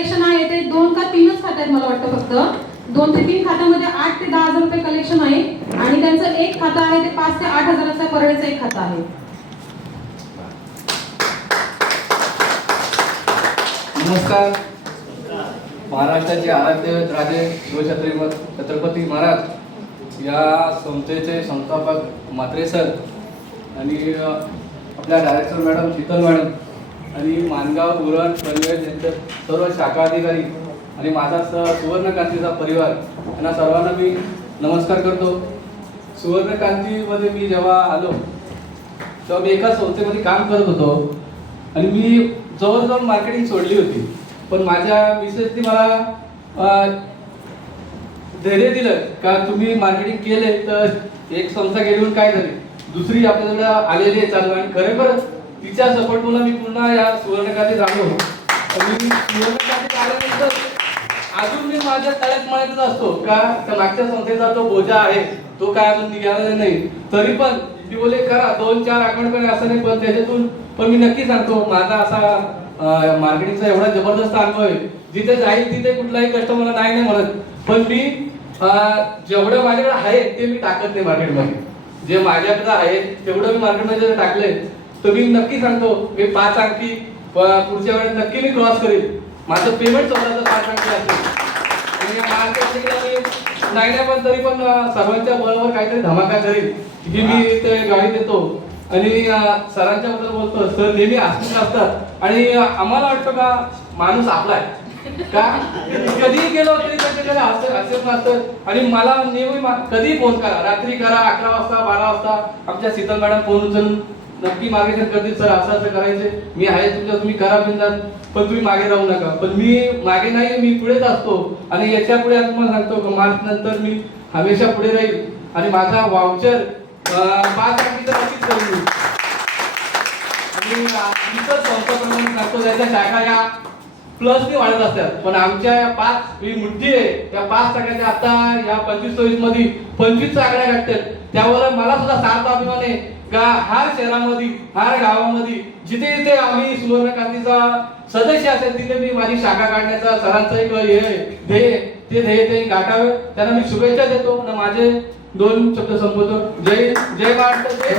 Collection आहे ते 2 का 3च खाते आहेत मला वाटतं, फक्त 2 ते 3 खात्यामध्ये 8 ते 10,000 रुपये कलेक्शन आहे आणि त्यांचं एक खातं आहे ते 5 ते 8,000चं परळेचं एक खातं आहे. नमस्कार. महाराष्ट्राचे आराध्य राजे छत्रपती महाराज या संस्थेचे संस्थापक म्हात्रे सर आणि आपल्या डायरेक्टर मॅडम शीतल मॅडम आणि मानगाव उरण पनवेल यांचे सर्व शाखा अधिकारी आणि माझा सुवर्णक्रांतीचा परिवार यांना सर्वांना मी नमस्कार करतो. सुवर्णक्रांतीमध्ये मी जेव्हा आलो तेव्हा मी एका संस्थेमध्ये काम करत होतो आणि मी जवळजवळ मार्केटिंग सोडली होती, पण माझ्या मिसेसनी मला धैर्य दिलं का तुम्ही मार्केटिंग केले तर एक संस्था गेली काय झाली, दुसरी आपल्याकडे आलेली आहे चालू. आणि खरेखर तिच्या सपोर्टमुळे मी पुन्हा या सुवर्णक्रांतीत आलो आणि सुवर्णक्रांतीत आल्यानंतर अजून मी माझ्या तळ्यात माहितच असतो का मागच्या संस्थेचा तो बोजा आहे तो काय अजून निघाला नाही, तरी पण ती बोले करा 2-4 अकाउंट पण असं नाही, पण त्याच्यातून पण मी नक्की सांगतो माझा असा मार्केटिंगचा एवढा जबरदस्त अनुभव आहे, जिथे जाईल तिथे कुठलाही कस्टमर नाही म्हणत, पण मी जेवढं माझ्याकडे आहे ते मी टाकत नाही मार्केटमध्ये. जे माझ्याकडे आहे तेवढं मी मार्केटमध्ये टाकलंय तर मी नक्की सांगतो मी 5 अंकी पुढच्या वेळेस नक्की मी क्रॉस करेल. माझं पेमेंट स्वतःचं 5 अंकी असेल आणि या मार्केटिंगला मी नाही पण तरी पण सर्वांच्या बरोबर काहीतरी धमाका करेल की मी ते गाडी देतो आणि सरांच्या बद्दल बोलतो. सर नेहमी हसत असतात आणि आम्हाला वाटतं का माणूस आपला आहे का, कधीही गेलो तरी त्याच्याकडे हसत नसतं आणि मला नेहमी कधी फोन करा, रात्री करा 11 वाजता 12 वाजता आमच्या शीतल मॅडम फोन उचलून नक्की मार्गदर्शन करतील. सर असं असं करायचे, मी आहे तुमच्या, तुम्ही करा बिंदास, पण तुम्ही मागे राहू नका. पण मी मागे नाही, मी पुढेच असतो आणि याच्या पुढे तुम्हाला सांगतो की मार्च नंतर मी हमेशा पुढे राहील आणि माझा वाउचर 5 अंकीचा नक्कीच करेन मी. आणि इतर संस्थाप्रमाणे सांगतो त्याच्या शाखा या प्लसने वाढत असतात, पण आमच्या 5 ही मुठ्ठी आहे त्या 5% आता या 25-24 मध्ये 25चा आकडा गाठतात. त्यावर मला सुद्धा सार्थ अभिमान आहे का हर शहरामध्ये हर गावामध्ये जिथे जिथे आम्ही सुवर्णक्रांतीचा सदस्य असेल तिथे मी माझी शाखा काढण्याचा सरांचा एक ध्येय ते ध्येय ते गाठावे. त्यांना मी शुभेच्छा देतो आणि माझे 2 शब्द संपवतो. जय महाराष्ट्र, जय